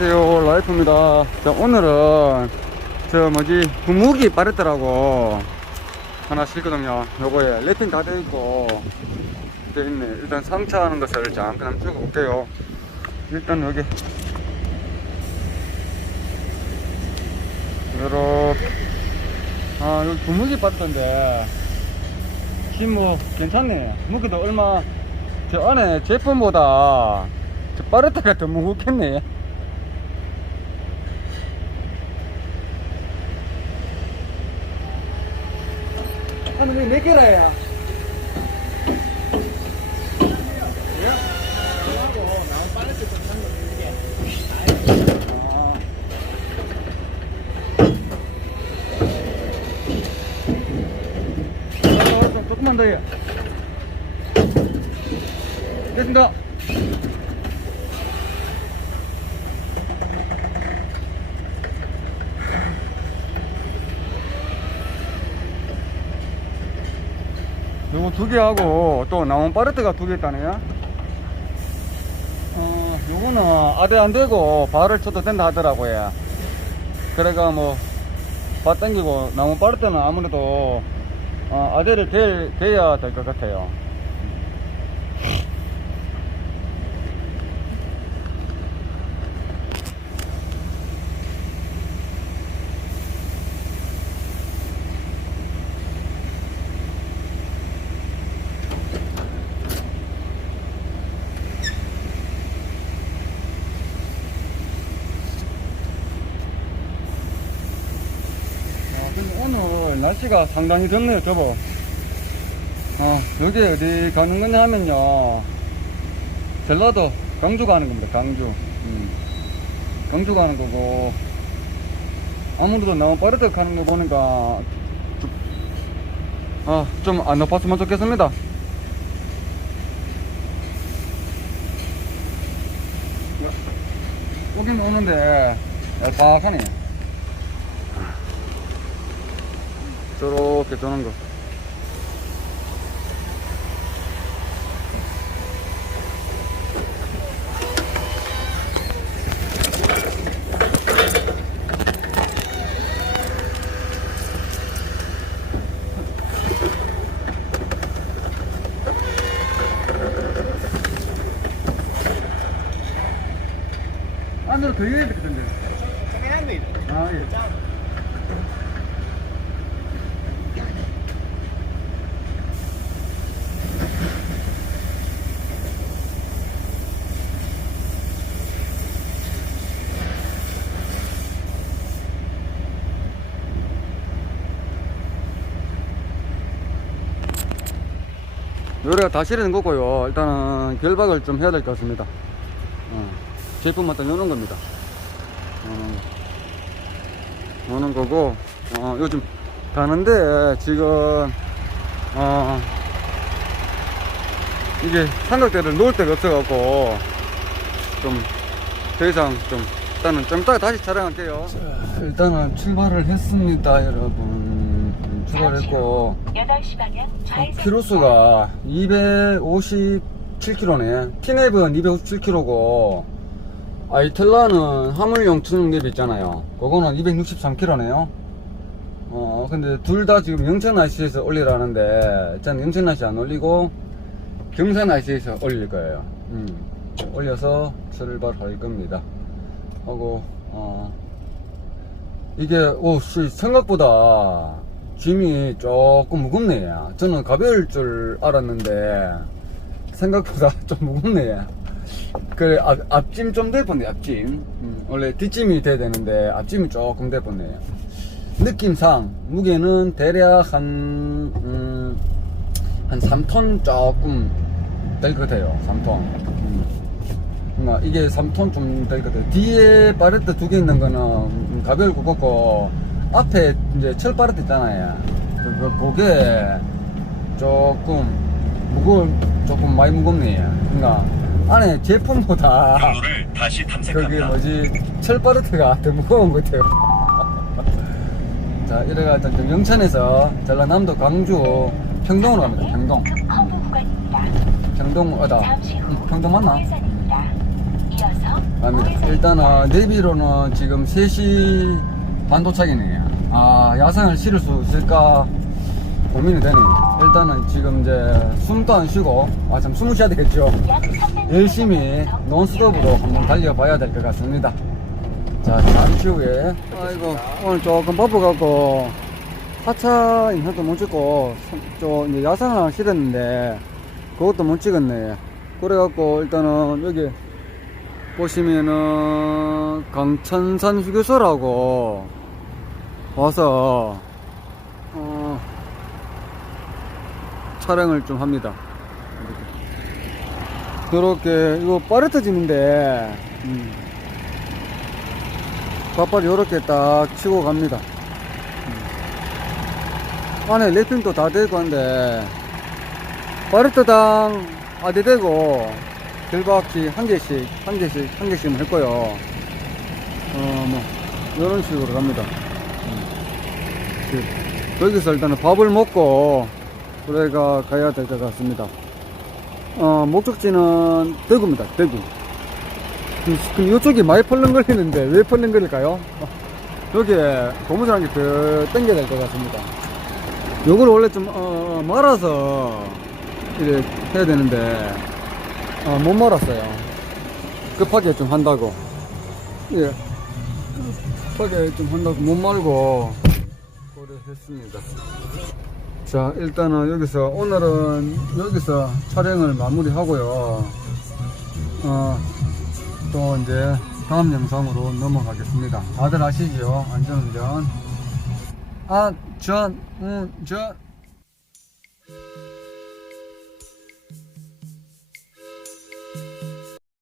안녕하세요. 라이프입니다. 자, 오늘은 저 뭐지? 분무기 빠르더라고. 하나 실거든요. 요거에 랩핑 다 돼 있고 돼 있네. 일단 상차하는 것을 잠깐 한번 찍어볼게요. 일단 여기. 요렇게 아 여기 분무기 빠르던데. 힘뭐 괜찮네. 무게도 얼마 저 안에 제품보다 저 빠르다가 더 무겁겠네 아니 왜몇 개라야 조금만 더 해. 됐습니다. 요거 두 개 하고 또 나온 파르트가 두 개 있다네요. 어, 요거는 아대 안 되고 발을 쳐도 된다 하더라고요. 그래가 뭐, 바 당기고 나무 파르트는 아무래도 어, 아대를 대, 대야 될 것 같아요. 아, 근데 날씨가 상당히 덥네요, 저거. 어, 여기 어디 가는 거냐 하면요. 전라도 강주 가는 겁니다, 강주. 음. 강주 가는 거고. 아무래도 너무 빠르게 가는 거 보니까, 좀, 아, 좀 안 높았으면 좋겠습니다. 오긴 오는데, 얄팍하네. 저렇게 도는 거. 안으로 더 해야 되겠던데. 아, 예. 요래가 다 실은 거고요. 일단은 결박을 좀 해야 될 것 같습니다. 어, 제품마다 여는 겁니다. 어, 여는 거고, 어, 요즘 가는데 지금, 어, 이게 삼각대를 놓을 데가 없어갖고, 좀, 더 이상 좀, 일단은 좀 이따가 다시 촬영할게요. 일단은 출발을 했습니다, 여러분. 출발했고, 8시 방향 좌회전 키로수가 257km네. 티neb은 257km고, 아이텔라는 화물용 충전기 있잖아요. 그거는 263km네요. 어, 근데 둘 다 지금 영천 IC에서 올리라는데, 전 영천 IC 안 올리고, 경산 IC에서 올릴 거예요. 음, 올려서 출발할 겁니다. 하고, 어, 이게, 오, 씨, 생각보다 짐이 조금 무겁네. 저는 가벼울 줄 알았는데, 생각보다 좀 무겁네. 그, 앞, 앞짐 좀 돼보네, 앞짐. 음, 원래 뒷짐이 돼야 되는데, 앞짐이 조금 돼보네. 느낌상, 무게는 대략 한, 음, 한 3톤 조금 될 것 같아요. 3톤. 음. 이게 3톤 좀 될 것 같아요. 뒤에 바레트 두 개 있는 거는 음, 가벼울 것 같고, 앞에 이제 철 바레트 있잖아요. 그, 그, 그게 조금 무거울, 조금 많이 무겁네. 그러니까 안에 제품보다 경로를 다시 거기 탐색합니다. 뭐지 철 바레트가 더 무거운 것 같아요. 자, 이래가 일단 좀 영천에서 전라남도 광주 평동으로 갑니다. 평동. 급 허브 구간입니다. 평동 어다. 잠시 후 평동 맞나? 우회전입니다. 이어서 갑니다. 일단은 내비로는 지금 3시 반 도착이네요. 아, 야상을 실을 수 있을까 고민이 되네요. 일단은 지금 이제 숨도 안 쉬고, 아, 참 숨을 쉬어야 되겠죠. 열심히 논스톱으로 한번 달려봐야 될 것 같습니다. 자, 잠시 후에. 아이고, 오늘 조금 바빠갖고, 하차 인사도 못 찍고, 저, 이제 야상을 실었는데, 그것도 못 찍었네. 그래갖고, 일단은 여기, 보시면은, 강천산 휴게소라고 와서, 어, 촬영을 좀 합니다. 이렇게, 이거 빠르터짐인데, 음. 바빠리 요렇게 딱 치고 갑니다. 음. 안에 랩핑도 다 되고 한데, 바르트당 아대되고, 들바퀴 한 개씩, 한 개씩, 한 개씩만 할 거요. 어, 뭐, 이런 식으로 갑니다. 음. 그, 여기서 일단은 밥을 먹고, 그래가 가야 될 것 같습니다. 어, 목적지는 대구입니다, 대구. 그, 그 이쪽이 많이 펄렁거리는데 왜 펄렁거릴까요? 여기에 개더 당겨야 될 것 같습니다. 요걸 원래 좀 어, 말아서 이렇게 해야 되는데 어, 못 말았어요. 급하게 좀 한다고. 예. 급하게 좀 한다고 못 말고 그래 했습니다. 자 일단은 여기서 오늘은 여기서 촬영을 마무리하고요. 어, 또 이제 다음 영상으로 넘어가겠습니다. 다들 아시죠? 안전운전. 안전운전.